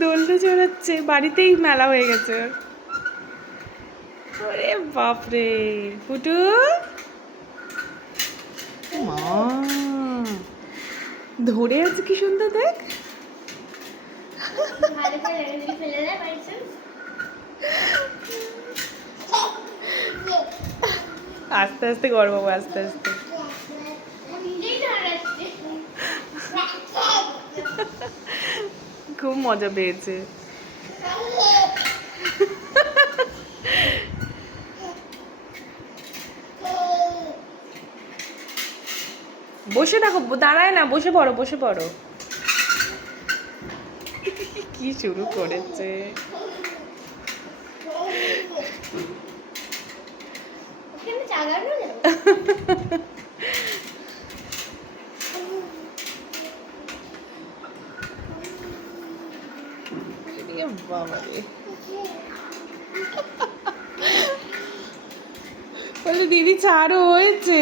দোলতে চড়াচ্ছে, বাড়িতেই মেলা হয়ে গেছে। ওরে বাপরে ফুটু, মা ধরে আছে কি সুন্দর, দেখ। আস্তে আস্তে কর বাবু, আস্তে আস্তে। খুব মজা পেয়েছে। বসে থাকো, দাঁড়ায় না, বসে পড়ো, বসে পড়ো। কি শুরু করেছে। বাবারে, বলে দিদি ছাড়ো, হয়েছে।